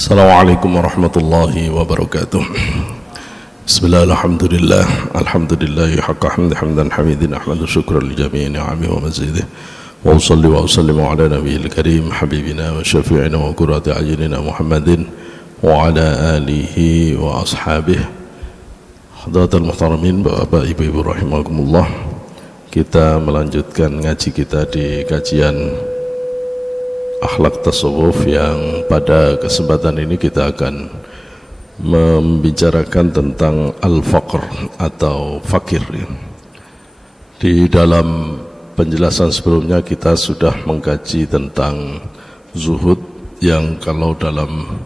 Assalamualaikum warahmatullahi wabarakatuh. Bismillah, alhamdulillah, alhamdulillahi haqqa hamdi hamdan hamidin ahmadu syukran li jami'i ni'ami wa mazidih. Wa usalli wa usallimu ala nabiyil karim habibina wa syafi'ina wa qurrati a'yunina Muhammadin wa ala alihi wa ashabihi. Hadirin muhtaramin, Bapak Ibu rahimakumullah. Kita melanjutkan ngaji kita di kajian akhlak tasawuf yang pada kesempatan ini kita akan membicarakan tentang al-faqr atau fakir. Di dalam penjelasan sebelumnya kita sudah mengkaji tentang zuhud yang kalau dalam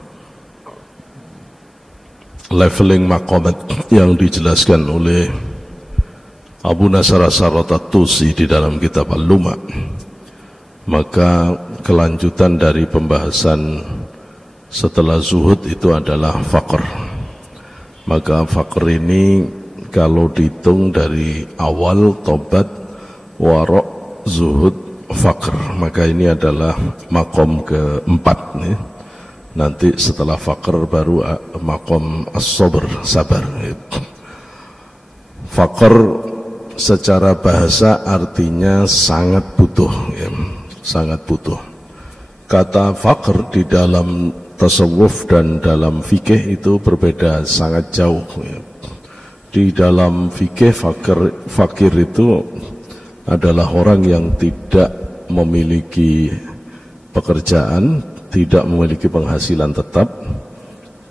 leveling maqamat yang dijelaskan oleh Abu Nasr As-Sarrat At-Tusi di dalam kitab Al-Luma, maka kelanjutan dari pembahasan setelah zuhud itu adalah faqr. Maka faqr ini kalau dihitung dari awal tobat, warok, zuhud, faqr, maka ini adalah makom keempat nih. Nanti setelah faqr baru makom as-sabr, sabar. Faqr secara bahasa artinya sangat butuh, ya, sangat butuh. Kata faqr di dalam tasawuf dan dalam fikih itu berbeda sangat jauh, ya. Di dalam fikih fakir itu adalah orang yang tidak memiliki pekerjaan, tidak memiliki penghasilan tetap,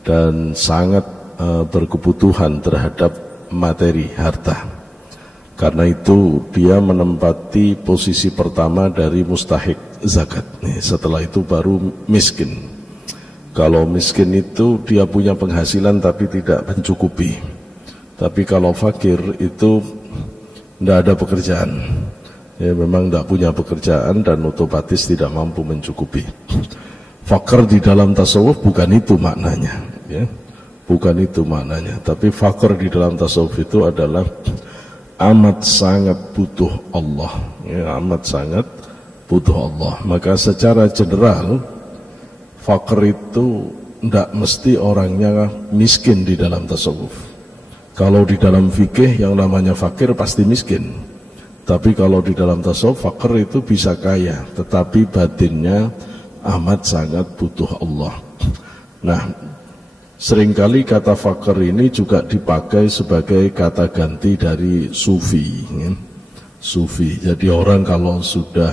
dan sangat berkebutuhan terhadap materi, harta. Karena itu dia menempati posisi pertama dari mustahik zakat. Setelah itu baru miskin. Kalau miskin itu dia punya penghasilan tapi tidak mencukupi. Tapi kalau fakir itu tidak ada pekerjaan, ya, memang tidak punya pekerjaan dan otomatis tidak mampu mencukupi. Fakir di dalam tasawuf bukan itu maknanya, ya. Bukan itu maknanya. Tapi fakir di dalam tasawuf itu adalah amat sangat butuh Allah, ya, amat sangat butuh Allah. Maka secara general fakir itu tidak mesti orangnya miskin di dalam tasawuf. Kalau di dalam fikih yang namanya fakir pasti miskin. Tapi kalau di dalam tasawuf fakir itu bisa kaya, tetapi batinnya amat sangat butuh Allah. Nah, seringkali kata fakir ini juga dipakai sebagai kata ganti dari sufi, ya. Sufi. Jadi orang kalau sudah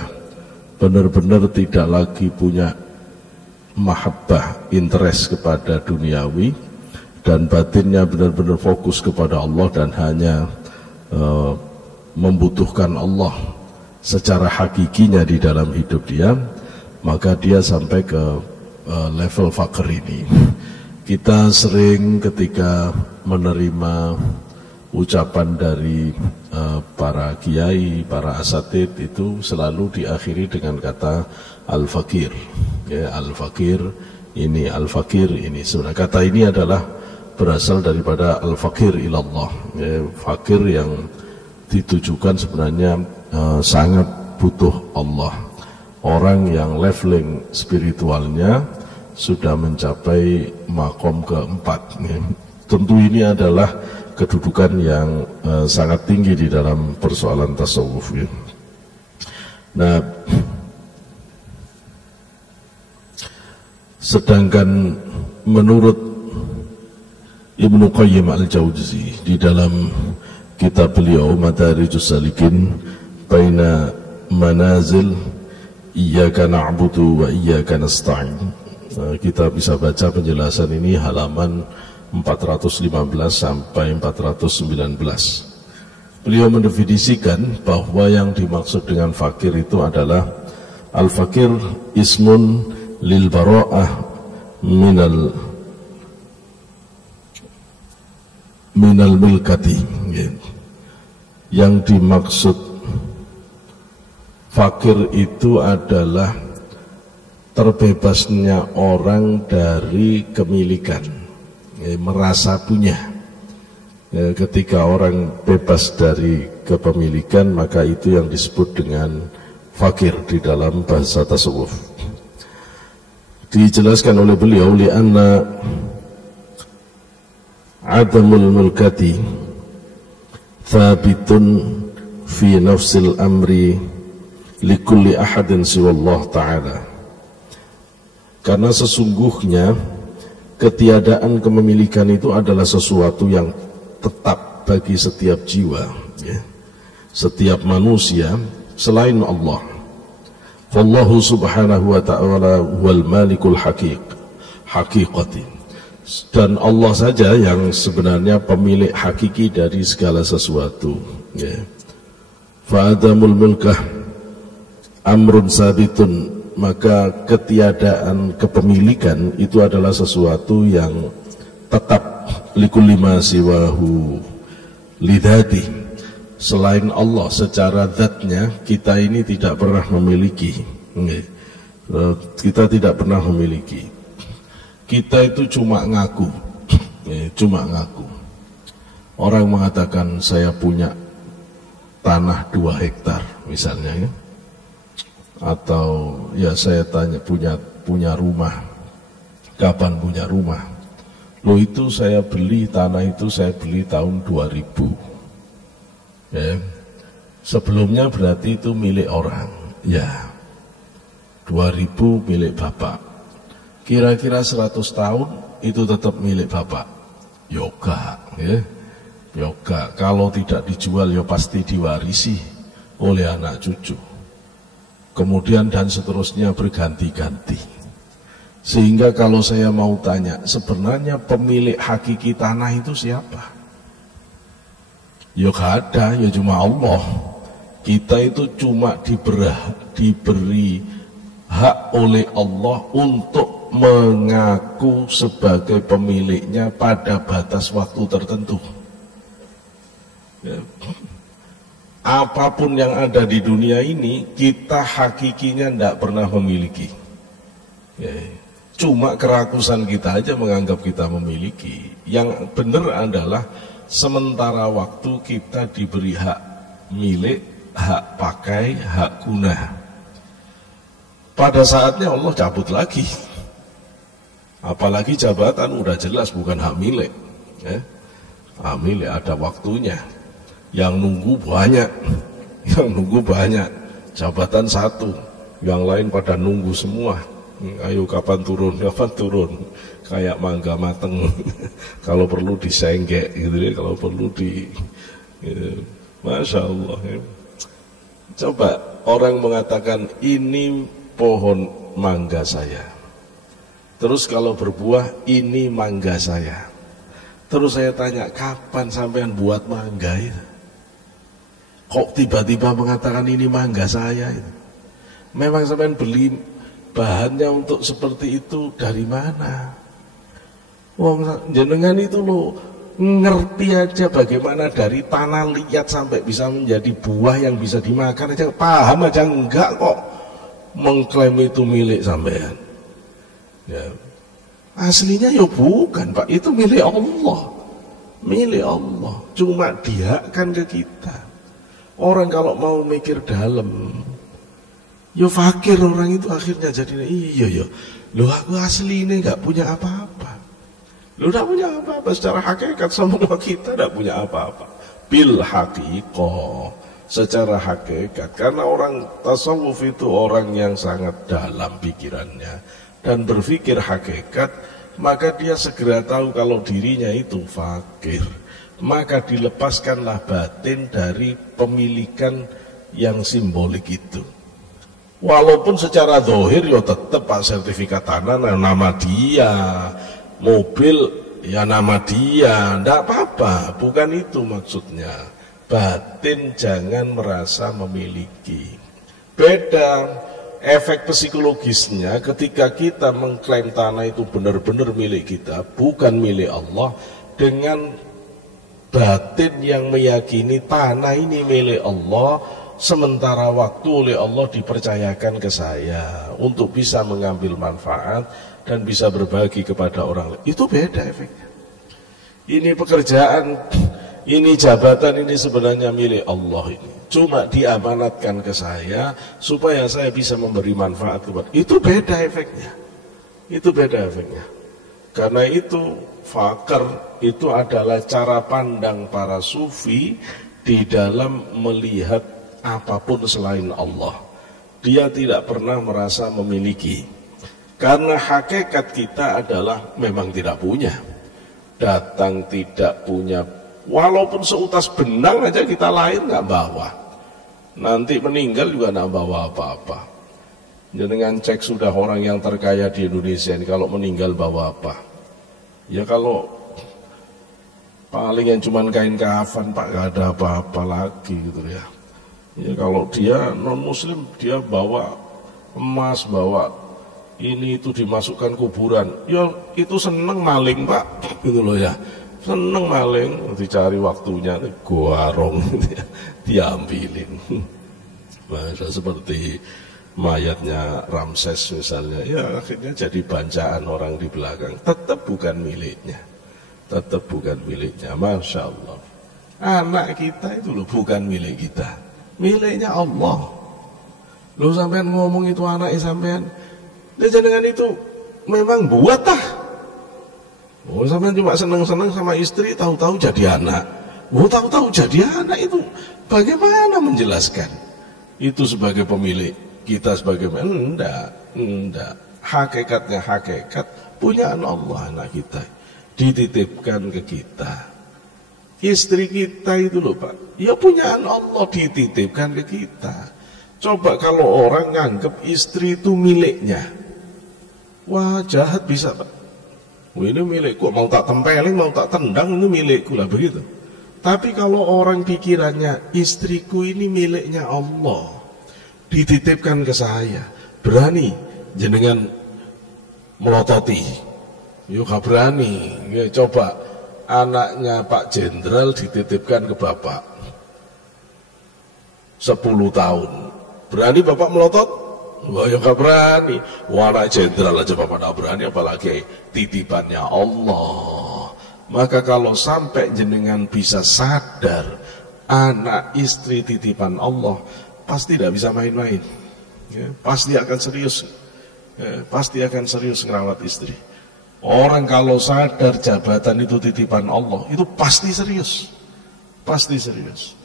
benar-benar tidak lagi punya mahabbah, interest kepada duniawi, dan batinnya benar-benar fokus kepada Allah dan hanya membutuhkan Allah secara hakikinya di dalam hidup dia, maka dia sampai ke level fakir ini. Kita sering ketika menerima ucapan dari para kiai, para asatid itu selalu diakhiri dengan kata al-fakir, ya, al-fakir ini, al-fakir ini. Sebenarnya kata ini adalah berasal daripada al-fakir ilallah, ya, fakir yang ditujukan sebenarnya sangat butuh Allah. Orang yang leveling spiritualnya sudah mencapai makom keempat, ya. Tentu ini adalah kedudukan yang sangat tinggi di dalam persoalan tasawuf, ya. Nah, sedangkan menurut Ibnu Qayyim Al-Jauzi di dalam kitab beliau Madarijus Salikin Baina Manazil Iyyaka Na'budu wa Iyyaka Nasta'in, kita bisa baca penjelasan ini halaman 415 sampai 419. Beliau mendefinisikan bahwa yang dimaksud dengan fakir itu adalah al-fakir ismun lil bara'ah minal milkati. Yang dimaksud fakir itu adalah terbebasnya orang dari kemilikan, ya, merasa punya. Ya, ketika orang bebas dari kepemilikan, maka itu yang disebut dengan fakir di dalam bahasa tasawuf. Dijelaskan oleh beliau, li'anna adamul mulkati thabitun fi nafsil amri likulli ahadin siwallah ta'ala. Karena sesungguhnya ketiadaan kepemilikan itu adalah sesuatu yang tetap bagi setiap jiwa, ya, setiap manusia selain Allah. Wallahu subhanahu wa ta'ala wal malikul haqiqati. Dan Allah saja yang sebenarnya pemilik hakiki dari segala sesuatu, ya. Fa'adamul mulkah amrun sabitun, maka ketiadaan kepemilikan itu adalah sesuatu yang tetap likulli ma siwahu lidati. Selain Allah secara zatnya, kita ini tidak pernah memiliki, kita tidak pernah memiliki. Kita itu cuma ngaku, cuma ngaku. Orang mengatakan saya punya tanah 2 hektar misalnya, ya. Atau ya saya tanya punya rumah, kapan punya rumah? Loh, itu saya beli tanah itu, saya beli tahun 2000. Ya. Sebelumnya berarti itu milik orang, ya. 2000 milik bapak. Kira-kira 100 tahun itu tetap milik bapak. Yoga, ya. Yoga. Kalau tidak dijual ya pasti diwarisi oleh anak cucu. Kemudian dan seterusnya berganti-ganti. Sehingga kalau saya mau tanya, sebenarnya pemilik hakiki tanah itu siapa? Ya gak ada, ya cuma Allah. Kita itu cuma diberi hak oleh Allah untuk mengaku sebagai pemiliknya pada batas waktu tertentu, ya. Apapun yang ada di dunia ini, kita hakikinya tidak pernah memiliki, ya. Cuma kerakusan kita aja menganggap kita memiliki. Yang benar adalah sementara waktu kita diberi hak milik, hak pakai, hak guna. Pada saatnya Allah cabut lagi. Apalagi jabatan udah jelas bukan hak milik, ya. Hak milik ada waktunya. Yang nunggu banyak, jabatan 1, yang lain pada nunggu semua. Ayo kapan turun, kayak mangga mateng. Kalau perlu disenggek gitu ya, kalau perlu gitu. Masya Allah, ya. Coba orang mengatakan ini pohon mangga saya, terus kalau berbuah ini mangga saya. Terus saya tanya, kapan sampean buat mangga itu? Kok tiba-tiba mengatakan ini mangga saya itu? Memang sampean beli bahannya untuk seperti itu dari mana? Wong jenengan itu lo ngerti aja bagaimana dari tanah liat sampai bisa menjadi buah yang bisa dimakan aja, paham aja enggak kok mengklaim itu milik sampean, ya. Aslinya ya bukan, Pak, itu milik Allah, cuma dihakkan ke kita. Orang kalau mau mikir dalam, ya fakir orang itu akhirnya jadi, iya ya, lo aku asli ini nggak punya apa-apa. Lo tidak punya apa-apa, secara hakikat semua kita tidak punya apa-apa. Bil haqiqah, secara hakikat. Karena orang tasawuf itu orang yang sangat dalam pikirannya dan berpikir hakikat, maka dia segera tahu kalau dirinya itu fakir. Maka dilepaskanlah batin dari pemilikan yang simbolik itu. Walaupun secara zahir ya tetap Pak, sertifikat tanah nama dia, mobil ya nama dia, ndak apa-apa, bukan itu maksudnya. Batin jangan merasa memiliki. Beda efek psikologisnya ketika kita mengklaim tanah itu benar-benar milik kita, bukan milik Allah, dengan batin yang meyakini tanah ini milik Allah, sementara waktu oleh Allah dipercayakan ke saya untuk bisa mengambil manfaat dan bisa berbagi kepada orang lain. Itu beda efeknya. Ini pekerjaan, ini jabatan, ini sebenarnya milik Allah ini. Cuma diamanatkan ke saya supaya saya bisa memberi manfaat kepada. Itu beda efeknya. Itu beda efeknya. Karena itu fakir itu adalah cara pandang para sufi di dalam melihat apapun selain Allah. Dia tidak pernah merasa memiliki. Karena hakikat kita adalah memang tidak punya. Datang tidak punya. Walaupun seutas benang aja kita lahir nggak bawa. Nanti meninggal juga nggak bawa apa-apa. Dengan cek sudah orang yang terkaya di Indonesia ini kalau meninggal bawa apa? Ya kalau paling yang cuman kain kafan Pak, gak ada apa-apa lagi gitu ya. Ya kalau dia non muslim dia bawa emas, bawa ini itu dimasukkan kuburan. Ya itu seneng maling Pak, gitu loh ya. Seneng maling, dicari waktunya gorong gitu ya, diambilin. Masa seperti mayatnya Ramses misalnya, ya akhirnya jadi bancaan orang di belakang. Tetap bukan miliknya, tetap bukan miliknya. Masya Allah, anak kita itu loh bukan milik kita, miliknya Allah. Lo sampean ngomong itu anak sampean, dia jangan itu memang buat tah. Oh sampean cuma seneng-seneng sama istri, tahu-tahu jadi anak. Oh tahu-tahu jadi anak itu bagaimana menjelaskan? Itu sebagai pemilik. Kita sebagai enggak. Hakikatnya hakikat punyaan Allah anak kita. Dititipkan ke kita. Istri kita itu loh Pak. Ya punyaan Allah dititipkan ke kita. Coba kalau orang nganggep istri itu miliknya. Wah jahat bisa Pak. Wah ini milikku, mau tak tempelin, mau tak tendang, ini milikku lah begitu. Tapi kalau orang pikirannya istriku ini miliknya Allah, dititipkan ke saya, berani jenengan melototi, yuk gak berani. Ya, coba anaknya Pak Jenderal dititipkan ke Bapak 10 tahun, berani Bapak melotot? Wah ya gak berani. Wah anak Jenderal aja Bapak gak berani, apalagi titipannya Allah. Maka kalau sampai jenengan bisa sadar anak istri titipan Allah, pasti tidak bisa main-main, ya, pasti akan serius, ya, pasti akan serius ngerawat istri. Orang kalau sadar jabatan itu titipan Allah, itu pasti serius, pasti serius.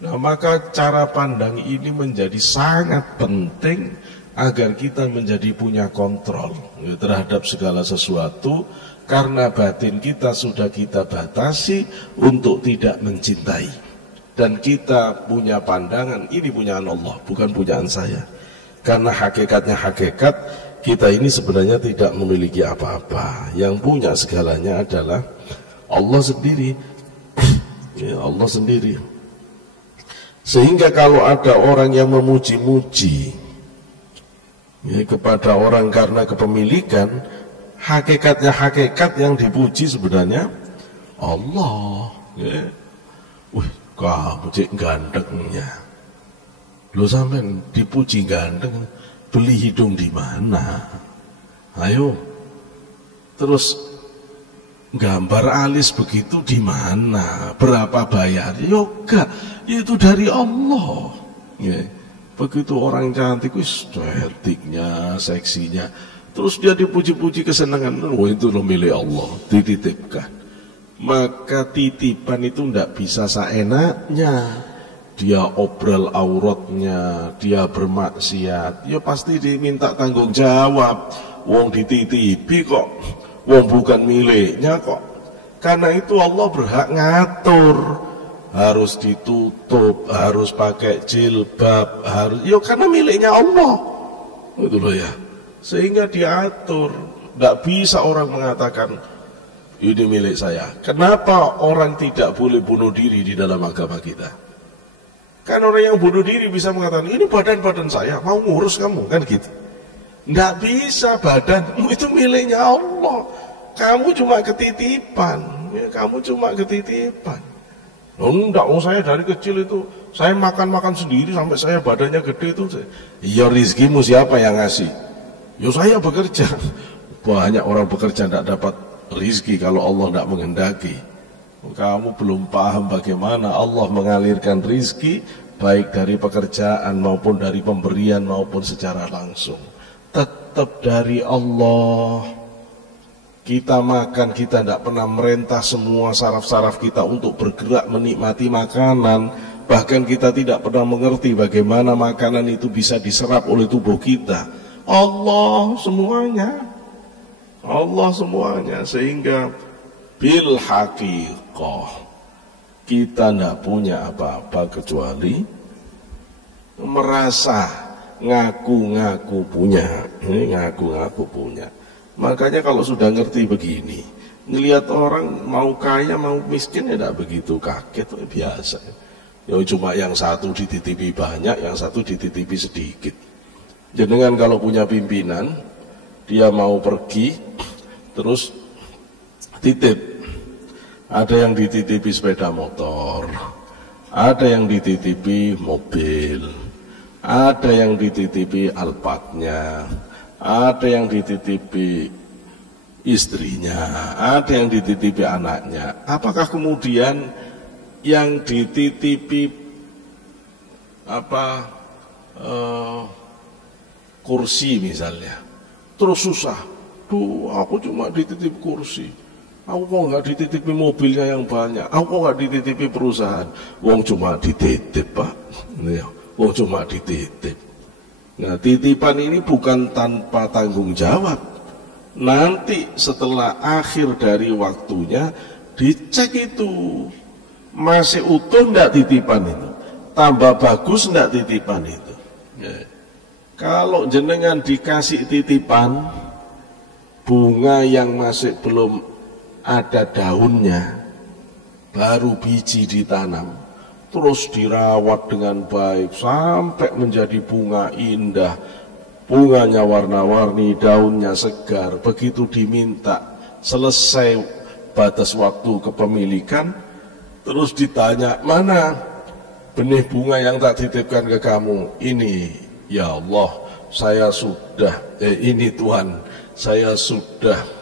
Nah maka cara pandang ini menjadi sangat penting agar kita menjadi punya kontrol, ya, terhadap segala sesuatu, karena batin kita sudah kita batasi untuk tidak mencintai. Dan kita punya pandangan, ini punyaan Allah, bukan punyaan saya. Karena hakikatnya hakikat, kita ini sebenarnya tidak memiliki apa-apa. Yang punya segalanya adalah Allah sendiri. Ya, Allah sendiri. Sehingga kalau ada orang yang memuji-muji, ya, kepada orang karena kepemilikan, hakikatnya hakikat yang dipuji sebenarnya Allah. Ya. Kamu cek gantengnya. Lo sampean dipuji ganteng, beli hidung di mana? Ayo. Terus gambar alis begitu di mana? Berapa bayar? Yoga, itu dari Allah. Ya. Begitu orang cantik, wis cantiknya, seksinya. Terus dia dipuji-puji kesenangan, oh itu lo milik Allah, dititipkan. Maka titipan itu tidak bisa seenaknya. Dia obrol auratnya, dia bermaksiat, ya pasti diminta tanggung jawab. Wong dititipi kok, wong bukan miliknya kok. Karena itu Allah berhak ngatur, harus ditutup, harus pakai jilbab, harus, ya karena miliknya Allah, itu loh ya. Sehingga diatur, tidak bisa orang mengatakan ini milik saya. Kenapa orang tidak boleh bunuh diri di dalam agama kita? Kan orang yang bunuh diri bisa mengatakan, ini badan saya, mau ngurus kamu, kan gitu. Nggak bisa, badanmu itu miliknya Allah. Kamu cuma ketitipan, ya, kamu cuma ketitipan. Enggak, saya dari kecil itu, saya makan sendiri sampai saya badannya gede itu. Ya rizkimu siapa yang ngasih? Ya saya bekerja. Banyak orang bekerja tidak dapat rizki kalau Allah tidak menghendaki. Kamu belum paham bagaimana Allah mengalirkan rizki, baik dari pekerjaan maupun dari pemberian maupun secara langsung. tetap dari Allah. Kita makan, kita tidak pernah merintah semua saraf-saraf kita untuk bergerak menikmati makanan. Bahkan kita tidak pernah mengerti bagaimana makanan itu bisa diserap oleh tubuh kita. Allah semuanya. Allah semuanya. Sehingga bil haqiqah kita tidak punya apa-apa kecuali merasa ngaku-ngaku punya, ngaku-ngaku punya. Makanya kalau sudah ngerti begini, ngelihat orang mau kaya mau miskin ya tidak begitu kaget, biasa. Ya cuma yang satu dititipi banyak, yang satu dititipi sedikit. Jenengan kalau punya pimpinan, dia mau pergi, terus titip. Ada yang dititipi sepeda motor, ada yang dititipi mobil, ada yang dititipi alpatnya, ada yang dititipi istrinya, ada yang dititipi anaknya. Apakah kemudian yang dititipi kursi misalnya, terus susah? Duh, aku cuma dititip kursi. Aku kok nggak dititipi mobilnya yang banyak. Aku kok nggak dititipi perusahaan. Wong cuma dititip, Pak. Wong cuma dititip. Nah, titipan ini bukan tanpa tanggung jawab. Nanti setelah akhir dari waktunya dicek itu masih utuh enggak titipan itu, tambah bagus enggak titipan itu. Ya. Kalau jenengan dikasih titipan bunga yang masih belum ada daunnya, baru biji ditanam, terus dirawat dengan baik sampai menjadi bunga indah, bunganya warna-warni, daunnya segar. Begitu diminta selesai batas waktu kepemilikan, terus ditanya, mana benih bunga yang tak titipkan ke kamu? Ini, ya Allah, saya sudah ini Tuhan, saya sudah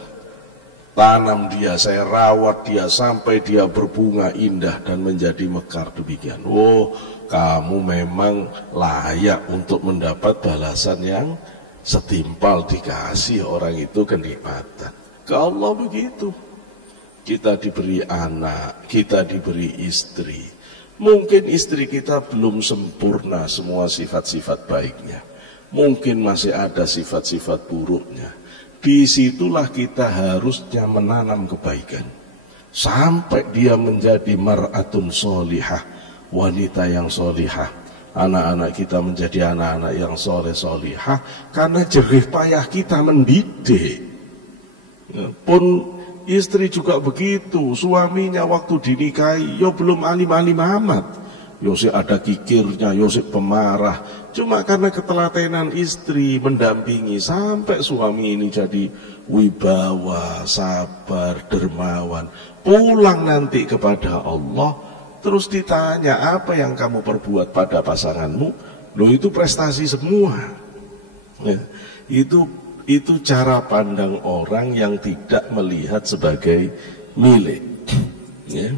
tanam dia, saya rawat dia sampai dia berbunga indah dan menjadi mekar demikian. Oh, kamu memang layak untuk mendapat balasan yang setimpal, dikasih orang itu kenikmatan. Ke Allah begitu. Kita diberi anak, kita diberi istri. Mungkin istri kita belum sempurna semua sifat-sifat baiknya. Mungkin masih ada sifat-sifat buruknya. Disitulah kita harusnya menanam kebaikan sampai dia menjadi mar'atun solihah, wanita yang solihah. Anak-anak kita menjadi anak-anak yang soleh-solihah karena jerih payah kita mendidik. Pun istri juga begitu, suaminya waktu dinikahi yo belum alim-alim amat, yo sih ada kikirnya, yo sih pemarah. Cuma karena ketelatenan istri mendampingi sampai suami ini jadi wibawa, sabar, dermawan. Pulang nanti kepada Allah, terus ditanya apa yang kamu perbuat pada pasanganmu? Loh, itu prestasi semua. Ya, itu cara pandang orang yang tidak melihat sebagai milik. Ya.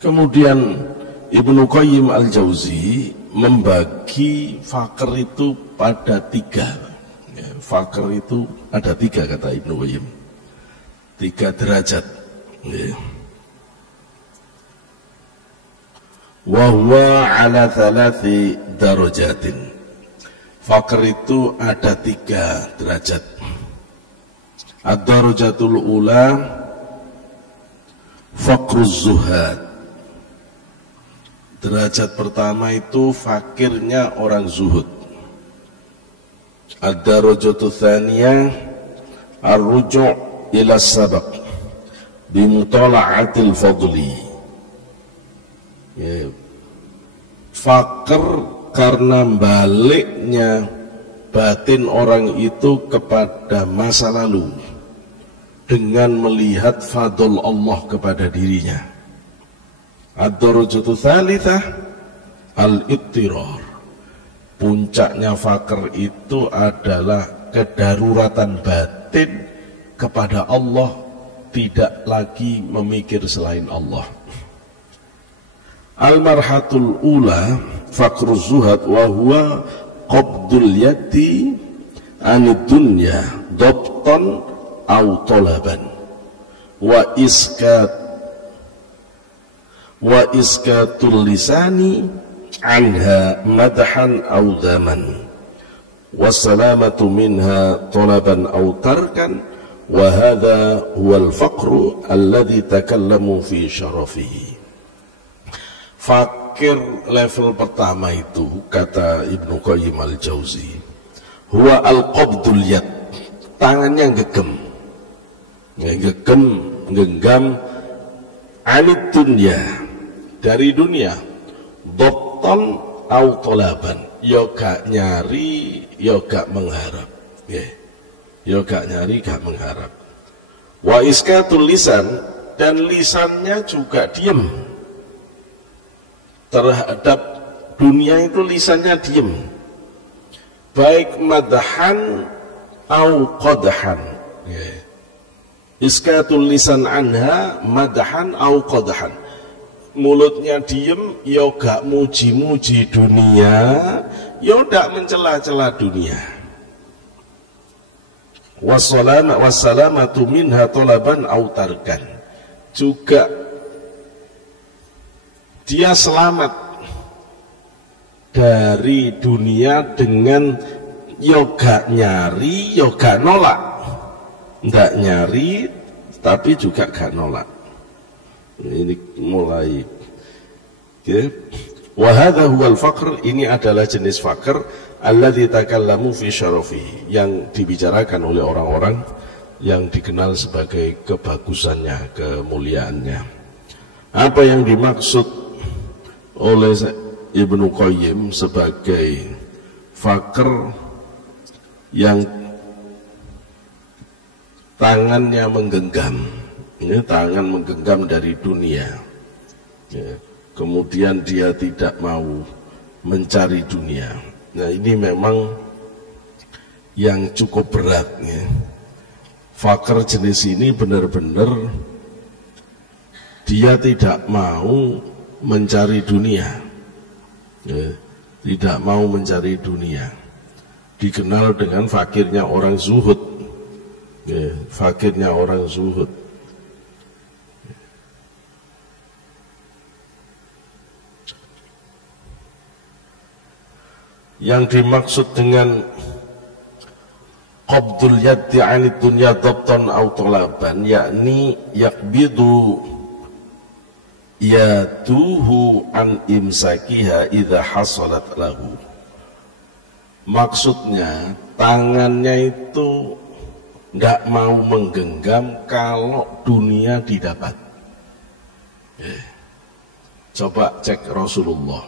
Kemudian Ibnu Qayyim al-Jauzi membagi fakir itu pada 3. Ya, fakir itu ada 3 kata Ibnu Qayyim. 3 derajat. Ya. Wa huwa ala 3 darajatin. Fakir itu ada 3 derajat. Ad-darajatul ula faqruz zuhad. Derajat pertama itu fakirnya orang zuhud. Ad-darajatu tsaniyah ar-ruju' ila sabaq bi mutala'atil fadli. Ya, fakir karena baliknya batin orang itu kepada masa lalu dengan melihat fadl Allah kepada dirinya. Ad-darajatu tsalitsah al-ittirar. Puncaknya fakir itu adalah kedaruratan batin kepada Allah, tidak lagi memikir selain Allah. Al-marhatul ula fakruz zuhad wa huwa qabdul yadi anid dunya dabtan aw talaban wa iskatul lisani anha madhan aw dhaman wassalamatu minha talaban aw tarkan wa hadha huwal faqru alladhi takallamu fi syarafihi. Fakir level pertama itu, kata Ibnu Qayyim al-Jauzi, huwa al-qabdul yad, tangannya genggam anid dunya, dari dunia, dhabtan au talaban, yoga nyari, yoga mengharap, yoga nyari, gak mengharap. Wa iskatul lisan, dan lisannya juga diam terhadap dunia, itu lisannya diam, baik madahan au qadhan. Iskatul lisan anha madahan au qadhan, mulutnya diem, yo gak muji-muji dunia, yo gak mencela-cela dunia. Wassalamatu minha talaban au tarkan, juga dia selamat dari dunia dengan yoga nyari, yoga nolak, nggak nyari tapi juga gak nolak. Ini mulai wa hadha huwal faqr, ini adalah jenis faqr alladzi takallamu fi syarafihi, yang dibicarakan oleh orang-orang yang dikenal sebagai kebagusannya, kemuliaannya. Apa yang dimaksud oleh Ibnu Qayyim sebagai fakir yang tangannya menggenggam, ini tangan menggenggam dari dunia, kemudian dia tidak mau mencari dunia. Nah, ini memang yang cukup berat, fakir jenis ini benar-benar dia tidak mau mencari dunia, tidak mau mencari dunia, dikenal dengan fakirnya orang zuhud, fakirnya orang zuhud. Yang dimaksud dengan qabdul yaddi 'anid dunya dabtan aw talaban, yakni yakbidu yaduhu an imsakiha idza hasalat lahu. Maksudnya tangannya itu tidak mau menggenggam kalau dunia didapat. Coba cek Rasulullah,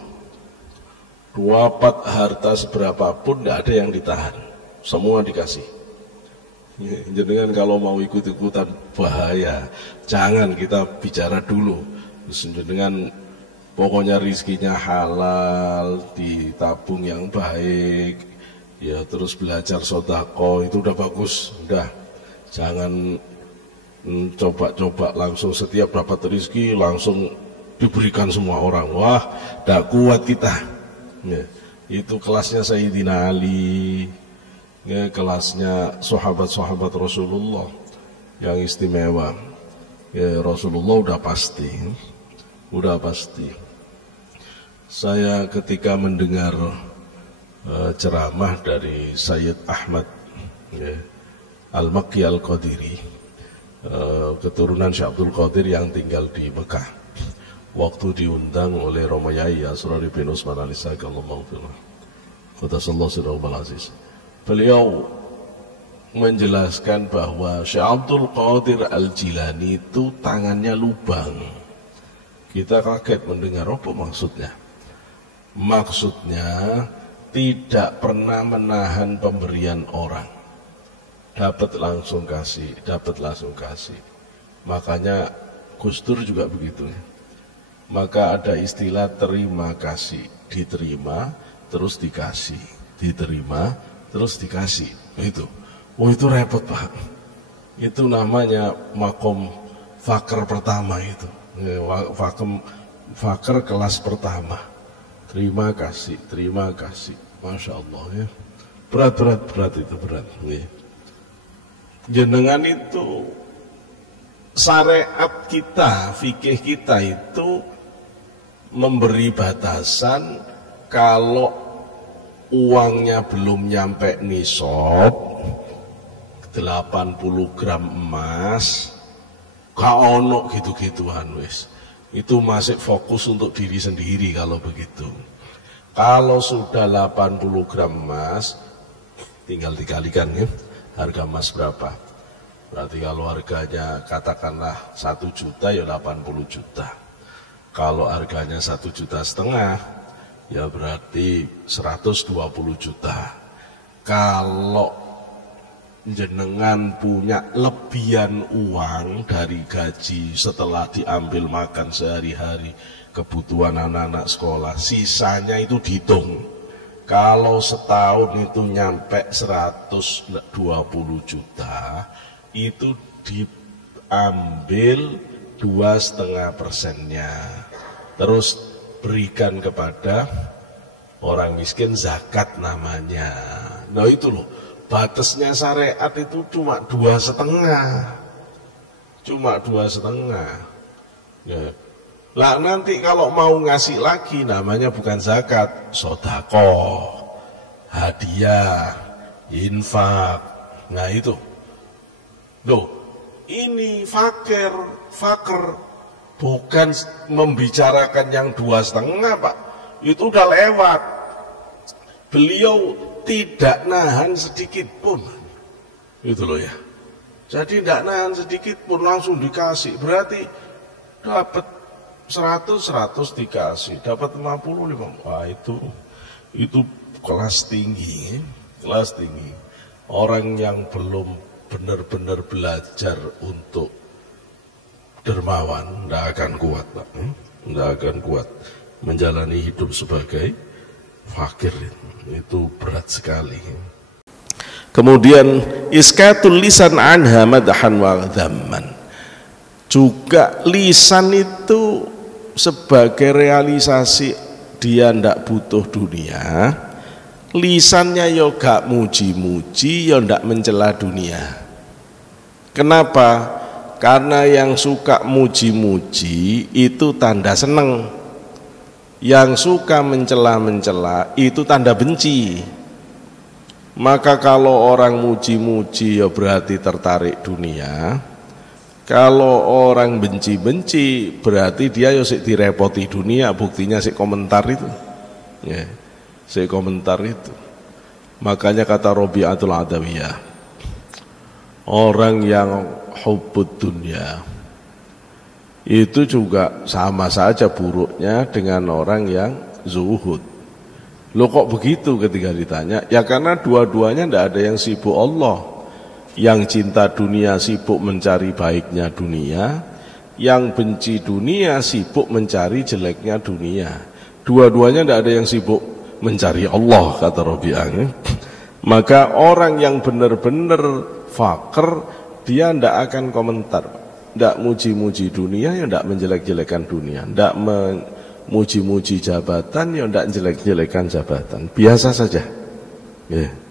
dapat harta seberapapun tidak ada yang ditahan, semua dikasih. Jangan kalau mau ikut-ikutan bahaya, jangan, kita bicara dulu. Dengan pokoknya rizkinya halal, ditabung yang baik, ya terus belajar sodako, itu udah bagus. Udah, jangan coba-coba langsung setiap dapat rizki langsung diberikan semua orang. Wah, tidak kuat kita. Ya, itu kelasnya Sayyidina Ali, ya, kelasnya sahabat-sahabat Rasulullah yang istimewa. Ya, Rasulullah udah pasti. Saya ketika mendengar ceramah dari Sayyid Ahmad Al-Makki Al-Qadiri, keturunan Syekh Abdul Qadir yang tinggal di Mekah, waktu diundang oleh Romo Yai Asrari bin Usman Al-Isa, beliau menjelaskan bahwa Syekh Abdul Qadir Al-Jilani itu tangannya lubang. Kita kaget mendengar, apa maksudnya? Maksudnya tidak pernah menahan pemberian orang, dapat langsung kasih, dapat langsung kasih. Makanya Gus Dur juga begitu. Maka ada istilah terima kasih, diterima terus dikasih, diterima terus dikasih. Itu, itu repot Pak. Itu namanya makom fakir pertama itu. Fakir kelas pertama, terima kasih, Masya Allah ya. Berat itu berat. Ya. Jenengan itu syariat kita, fikih kita itu memberi batasan kalau uangnya belum nyampe nisab 80 gram emas, gak ono gitu-gituan wis. Itu masih fokus untuk diri sendiri kalau begitu. Kalau sudah 80 gram emas, tinggal dikalikan ya, harga emas berapa? Berarti kalau harganya katakanlah 1 juta ya 80 juta. Kalau harganya 1,5 juta, ya berarti 120 juta. Kalau jenengan punya lebihan uang dari gaji setelah diambil makan sehari-hari, kebutuhan anak-anak sekolah, sisanya itu dihitung. Kalau setahun itu nyampe 120 juta, itu diambil 2,5%-nya. Terus berikan kepada orang miskin, zakat namanya. Nah itu loh, batasnya syariat itu cuma 2,5, cuma 2,5. Ya. Lah nanti kalau mau ngasih lagi namanya bukan zakat, sedekah, hadiah, infak. Nah itu, loh ini fakir, bukan membicarakan yang 2,5 Pak, itu udah lewat. Beliau tidak nahan sedikit pun, itu loh ya. Jadi tidak nahan sedikit pun, langsung dikasih. Berarti dapat 100 dikasih, dapat 50. Wah itu kelas tinggi, kelas tinggi. Orang yang belum benar-benar belajar untuk dermawan, tidak akan kuat, Pak. Tidak akan kuat menjalani hidup sebagai fakir. Itu berat sekali. Kemudian iskatul lisan anha madhan wa dhamman. Juga lisan itu sebagai realisasi dia ndak butuh dunia. Lisannya yo gak muji-muji, yo ndak mencela dunia. Kenapa? Karena yang suka muji-muji itu tanda seneng. Yang suka mencela-mencela itu tanda benci. Maka kalau orang muji-muji ya berarti tertarik dunia. Kalau orang benci-benci berarti dia ya sik direpoti dunia. Buktinya sik komentar itu ya, sik komentar itu. Makanya kata Rabi'atul Adawiyah, orang yang hubbud dunia itu juga sama saja buruknya dengan orang yang zuhud. Loh kok begitu ketika ditanya? Ya karena dua-duanya tidak ada yang sibuk Allah. Yang cinta dunia sibuk mencari baiknya dunia, yang benci dunia sibuk mencari jeleknya dunia. Dua-duanya tidak ada yang sibuk mencari Allah, kata Rabi'ah. Maka orang yang benar-benar fakir, dia tidak akan komentar. Tidak muji-muji dunia, ya tidak menjelek-jelekan dunia. Tidak memuji-muji jabatan, ya tidak jelek-jelekan jabatan. Biasa saja. Ya.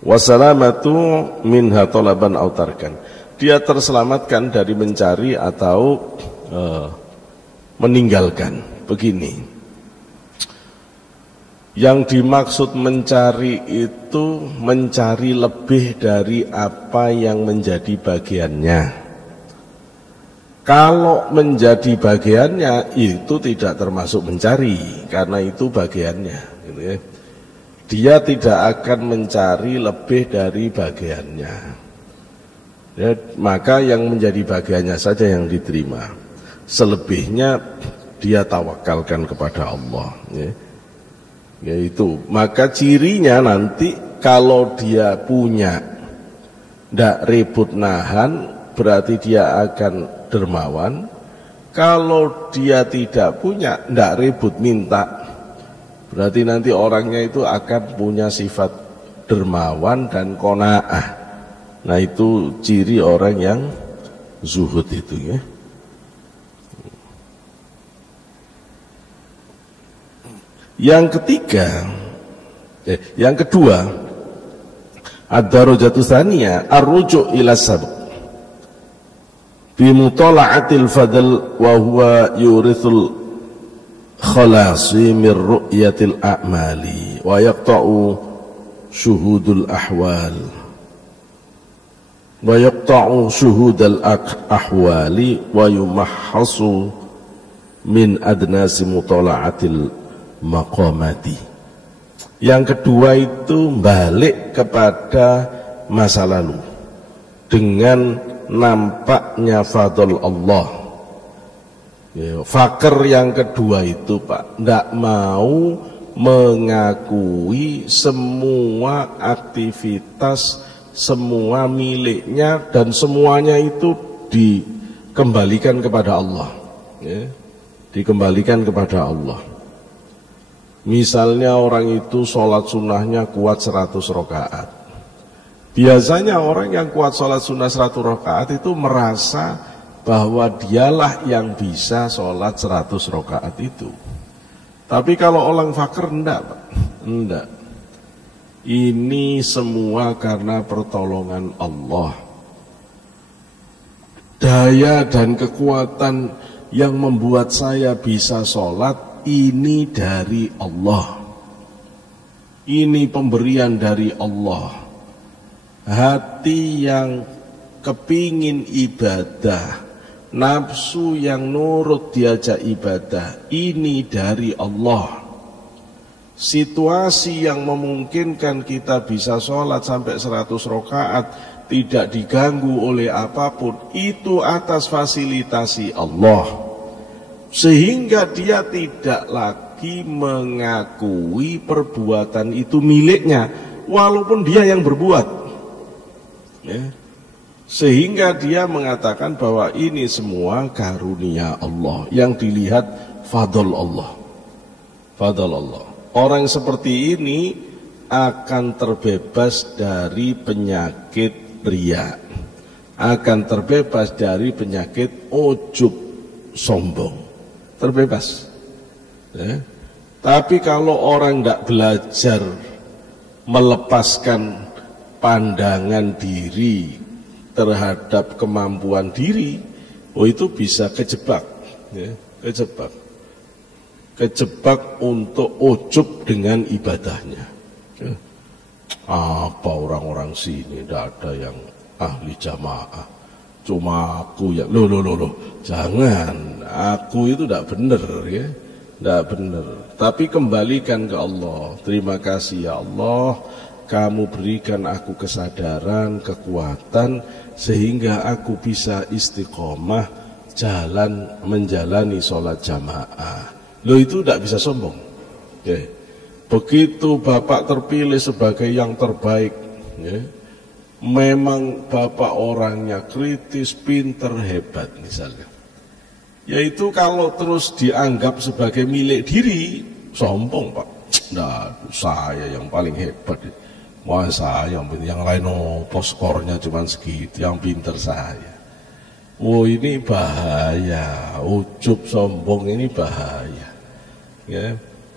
Wassalamatu minha talaban autarkan. Dia terselamatkan dari mencari atau meninggalkan. Begini. Yang dimaksud mencari itu mencari lebih dari apa yang menjadi bagiannya. Kalau menjadi bagiannya itu tidak termasuk mencari, karena itu bagiannya, gitu ya. Dia tidak akan mencari lebih dari bagiannya. Ya, maka yang menjadi bagiannya saja yang diterima. Selebihnya dia tawakalkan kepada Allah. Ya. Yaitu, maka cirinya nanti kalau dia punya, tidak ribut nahan, berarti dia akan dermawan. Kalau dia tidak punya, tidak ribut minta, berarti nanti orangnya itu akan punya sifat dermawan dan qanaah. Nah itu ciri orang yang zuhud itu ya. Yang ketiga, Yang kedua, ad-darajatu tsaniyah ar-ruju' ila sabq bi mutala'atil fadl wa huwa yurithul khalasi min ru'yatil a'mali wa yaqta'u syuhudul ahwal wa yaqta'u syuhudal ahwali wa yumahhasu min adnasi mutala'atil maqamati. Yang kedua itu balik kepada masa lalu dengan nampaknya fadl Allah. Fakir yang kedua itu Pak, tidak mau mengakui semua aktivitas, semua miliknya dan semuanya itu dikembalikan kepada Allah, dikembalikan kepada Allah. Misalnya orang itu sholat sunnahnya kuat 100 rakaat. Biasanya orang yang kuat sholat sunnah 100 rakaat itu merasa bahwa dialah yang bisa sholat 100 rakaat itu. Tapi kalau orang fakir enggak Pak, enggak. Ini semua karena pertolongan Allah. Daya dan kekuatan yang membuat saya bisa sholat ini dari Allah. Ini pemberian dari Allah. Hati yang kepingin ibadah, nafsu yang nurut diajak ibadah, ini dari Allah. Situasi yang memungkinkan kita bisa sholat sampai 100 rakaat tidak diganggu oleh apapun, itu atas fasilitasi Allah. Sehingga dia tidak lagi mengakui perbuatan itu miliknya, walaupun dia yang berbuat. Sehingga dia mengatakan bahwa ini semua karunia Allah, yang dilihat fadl Allah. Fadl Allah. Orang seperti ini akan terbebas dari penyakit riya, akan terbebas dari penyakit ujub, sombong. Terbebas. Tapi kalau orang tidak belajar melepaskan pandangan diri terhadap kemampuan diri, itu bisa kejebak, kejebak untuk ujub dengan ibadahnya. Apa orang-orang sini tidak ada yang ahli jamaah, cuma aku yang loh, jangan, aku itu tidak benar, tidak benar. Tapi kembalikan ke Allah. Terima kasih ya Allah, kamu berikan aku kesadaran, kekuatan, sehingga aku bisa istiqomah menjalani sholat jamaah. Itu tidak bisa sombong. Begitu Bapak terpilih sebagai yang terbaik, memang Bapak orangnya kritis, pinter, hebat misalnya. Yaitu kalau terus dianggap sebagai milik diri, sombong Pak. Nah, saya yang paling hebat. Wah, saya yang lain skornya cuma segitu, yang pinter saya. Oh, ini bahaya. Ujub, sombong ini bahaya.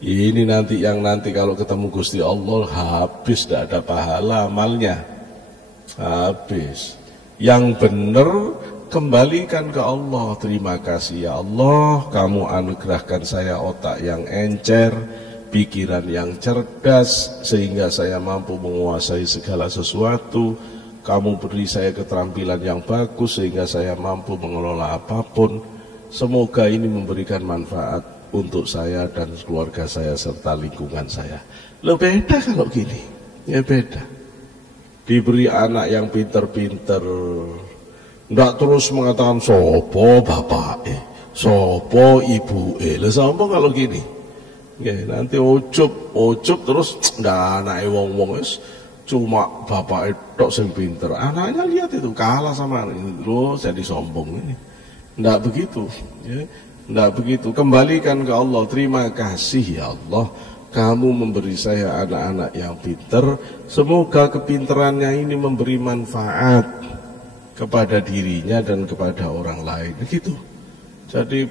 Ini nanti kalau ketemu Gusti Allah habis, tidak ada pahala amalnya. Habis. Yang benar kembalikan ke Allah. Terima kasih ya Allah, kamu anugerahkan saya otak yang encer, pikiran yang cerdas, sehingga saya mampu menguasai segala sesuatu. Kamu beri saya keterampilan yang bagus sehingga saya mampu mengelola apapun. Semoga ini memberikan manfaat untuk saya dan keluarga saya serta lingkungan saya. Beda kalau gini, beda. Diberi anak yang pinter-pinter, nggak terus mengatakan sopo bapak sopo ibu sopo kalau gini. Nanti ujub terus ndak anake wong-wong cuma bapak tok sing pinter. Anaknya lihat itu kalah sama lo, jadi sombong ini. Ndak begitu, ndak begitu. Kembalikan ke Allah. Terima kasih ya Allah, kamu memberi saya anak-anak yang pinter. Semoga kepinterannya ini memberi manfaat kepada dirinya dan kepada orang lain. Begitu. Jadi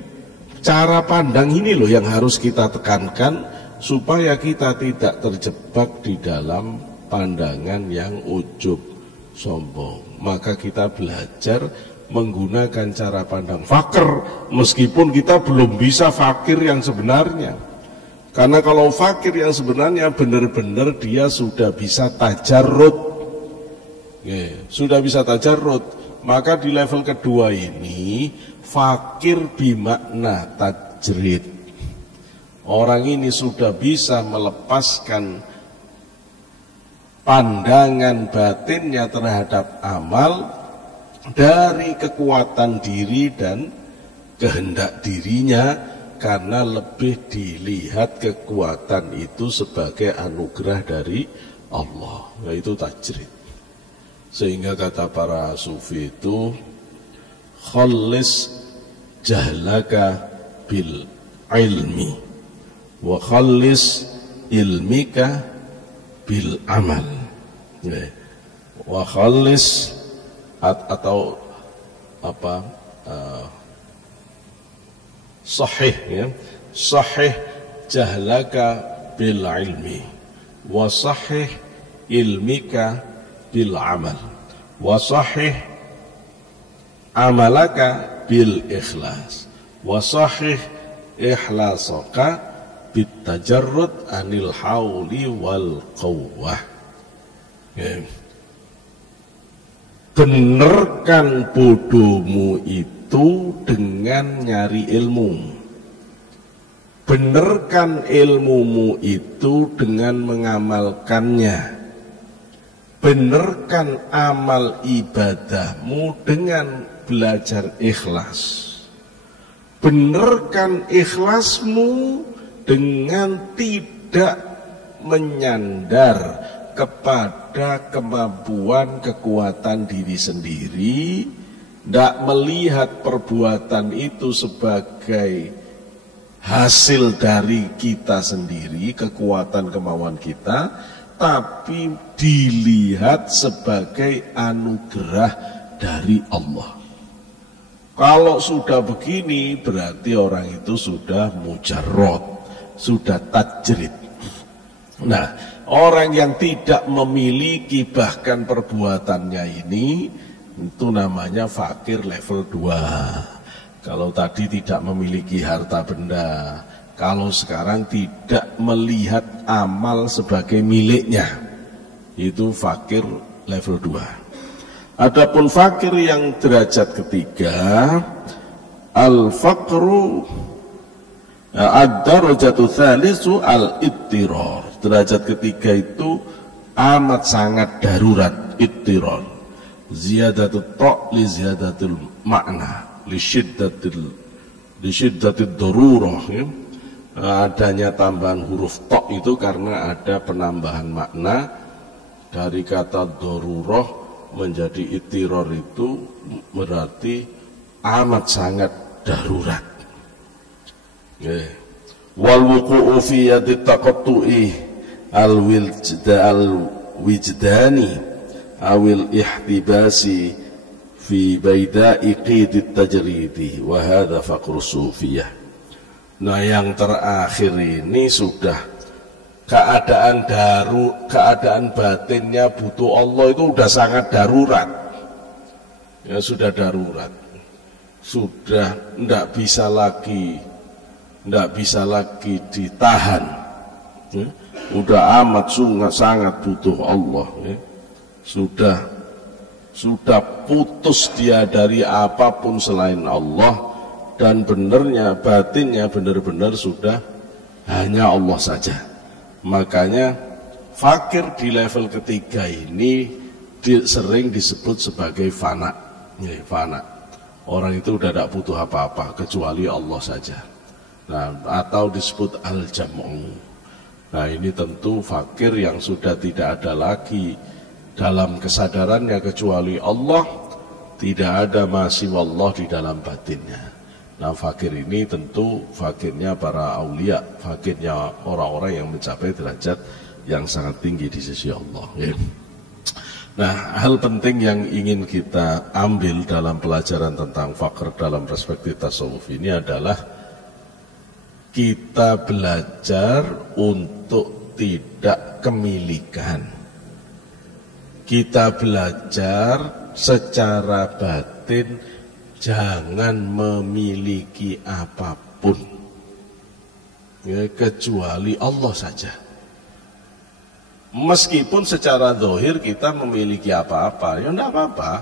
cara pandang ini loh yang harus kita tekankan supaya kita tidak terjebak di dalam pandangan yang ujub, sombong. Maka kita belajar menggunakan cara pandang fakir, meskipun kita belum bisa fakir yang sebenarnya. Karena kalau fakir yang sebenarnya benar-benar dia sudah bisa tajarrud, sudah bisa tajarrud. Maka di level kedua ini fakir bimakna tajrid. Orang ini sudah bisa melepaskan pandangan batinnya terhadap amal dari kekuatan diri dan kehendak dirinya, karena lebih dilihat kekuatan itu sebagai anugerah dari Allah, yaitu tajrid. Sehingga kata para sufi itu, khallis jahlaka bil ilmi wa khallis ilmika bil amal. Wa khallis atau apa, sahih, ya, sahih jahlaka bil ilmi wa sahih ilmika bil amal wa sahih amalaka bil ikhlas wa sahih ikhlasaka bit tajarrud anil hauli wal quwwah. Benarkan bodohmu itu dengan nyari ilmu. Benarkan ilmumu itu dengan mengamalkannya. Benarkan amal ibadahmu dengan belajar ikhlas. Benarkan ikhlasmu dengan tidak menyandar kepada kemampuan kekuatan diri sendiri, tidak melihat perbuatan itu sebagai hasil dari kita sendiri, kekuatan kemauan kita, tapi dilihat sebagai anugerah dari Allah. Kalau sudah begini berarti orang itu sudah mujarrad, sudah tajrid. Nah, orang yang tidak memiliki bahkan perbuatannya ini, itu namanya fakir level 2. Kalau tadi tidak memiliki harta benda, kalau sekarang tidak melihat amal sebagai miliknya, itu fakir level 2. Adapun fakir yang derajat ketiga, al-faqru ad-darajatu tsalitsu al-ittirar. Derajat ketiga itu amat sangat darurat, ittirar. Ziyadatul ta' li ziyadatul makna, li syiddatil darurah, ya. Adanya tambahan huruf ta' itu karena ada penambahan makna dari kata darurah menjadi ittirar, itu berarti amat sangat darurat. Wal wuqu'u fi yadi taqattu'i al-wijdani awil ihtibasi fi baida'i qidit tajridi wa hadha faqru sufiyah. Nah, yang terakhir ini sudah keadaan batinnya butuh Allah itu sudah sangat darurat. Ya, sudah darurat. Sudah tidak bisa lagi ditahan. Ya, udah amat sangat butuh Allah. Ya. Sudah putus dia dari apapun selain Allah, dan benernya batinnya benar-benar sudah hanya Allah saja. Makanya fakir di level ketiga ini sering disebut sebagai fana. Ya, fana. Orang itu udah tidak butuh apa-apa kecuali Allah saja. Nah, atau disebut al-jam'u. Nah, ini tentu fakir yang sudah tidak ada lagi dalam kesadarannya kecuali Allah, tidak ada masih Allah di dalam batinnya. Nah, fakir ini tentu fakirnya para aulia, fakirnya orang-orang yang mencapai derajat yang sangat tinggi di sisi Allah. Ya. Nah, hal penting yang ingin kita ambil dalam pelajaran tentang fakir dalam perspektif tasawuf ini adalah Kita belajar untuk tidak kemilikan. Kita belajar secara batin jangan memiliki apapun, ya, kecuali Allah saja. Meskipun secara zahir kita memiliki apa-apa, ya enggak apa-apa,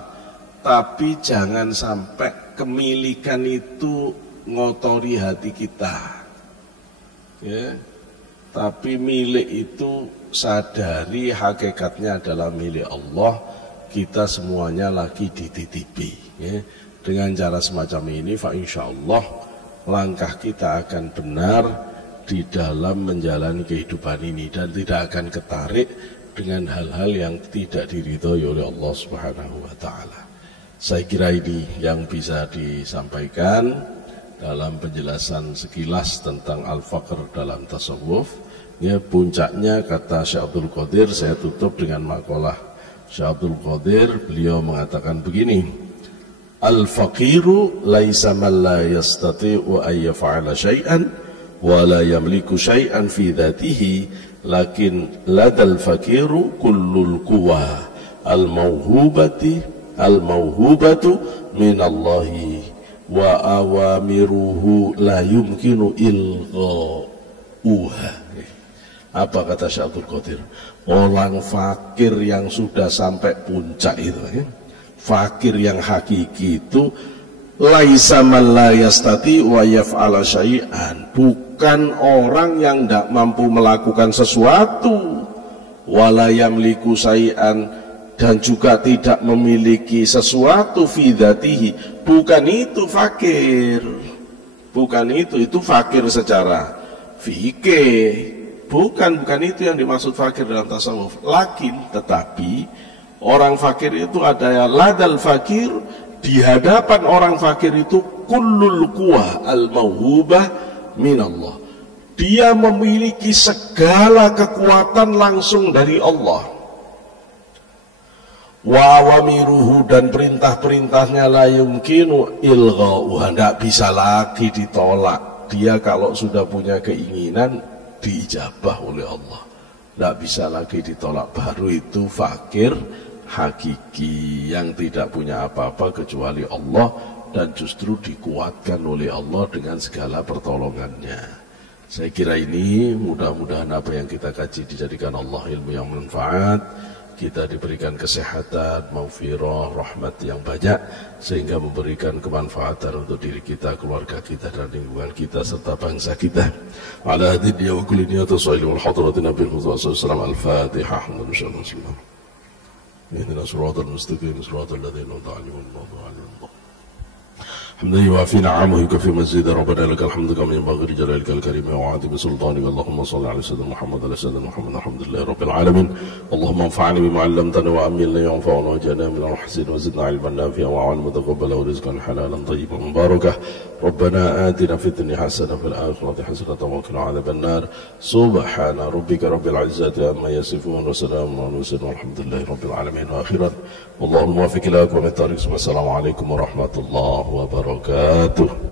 tapi jangan sampai kemilikan itu ngotori hati kita, ya. Tapi milik itu sadari hakikatnya adalah milik Allah. Kita semuanya lagi dititipi, ya. Dengan cara semacam ini, fa insyaallah langkah kita akan benar di dalam menjalani kehidupan ini dan tidak akan ketarik dengan hal-hal yang tidak diridhoi oleh Allah Subhanahu wa taala. Saya kira ini yang bisa disampaikan dalam penjelasan sekilas tentang al-faqr dalam tasawuf. Ya, puncaknya kata Syekh Abdul Qadir, saya tutup dengan makalah Syekh Abdul Qadir. Beliau mengatakan begini, al-faqiru laisa man la yastati'u an yaf'ala syai'an wa la yamliku syai'an fi dhatihi, lakin ladal faqiru kullul quwa al-mauhubatu minallahi wa awamiruhu la yumkinu ilgha'uha. Apa kata Syekh Abdul Qadir? Orang fakir yang sudah sampai puncak itu, ya, fakir yang hakiki itu laisa man la yastati wa yaf'ala syai'an, bukan orang yang tidak mampu melakukan sesuatu, wala yamliku syai'an, dan juga tidak memiliki sesuatu fi dzatihi, bukan itu fakir, bukan itu fakir secara fikih, bukan itu yang dimaksud fakir dalam tasawuf. Lakin tetapi orang fakir itu ada ladal fakir, di hadapan orang fakir itu kullul quwah al-mauhubah minallah, dia memiliki segala kekuatan langsung dari Allah. Wa awamiruhu, dan perintah-perintahnya la yumkinu ilgha'uha, tidak bisa lagi ditolak. Dia kalau sudah punya keinginan diijabah oleh Allah, tidak bisa lagi ditolak. Baru itu fakir hakiki yang tidak punya apa-apa kecuali Allah, dan justru dikuatkan oleh Allah dengan segala pertolongannya. Saya kira ini mudah-mudahan apa yang kita kaji dijadikan Allah ilmu yang bermanfaat, kita diberikan kesehatan, maghfirah, rahmat yang banyak, sehingga memberikan kemanfaatan untuk diri kita, keluarga kita, dan lingkungan kita, serta bangsa kita. Ala hadhihi wa kulli niyyati shalihah hadratin Nabi sallallahu al-Fatihah. Ihdina siratal mustaqim siratal ladzina an'amta 'alaihim. حمدا يوافي نعمه يكفي مزيد ربنا لك الحمد كما ينبغي لجلالك الكريم وعظيم سلطانك اللهم صل على سيدنا محمد وعلى سيدنا محمد الحمد لله رب العالمين اللهم انفعنا بما علمتنا وعلمنا ينفعنا وجعلنا من المحسنين وزدنا علما نافعا وعلما متقبلا ورزقا حلالا طيبا مباركا ربنا آتنا في الدنيا حسنة وفي الآخرة حسنة وقنا عذاب النار سبحان ربك رب العزة عما يصفون وسلام على المرسلين والحمد لله رب العالمين وآخرا والله الموفق إلى أقوم الطريق والسلام عليكم ورحمة الله وبركاته.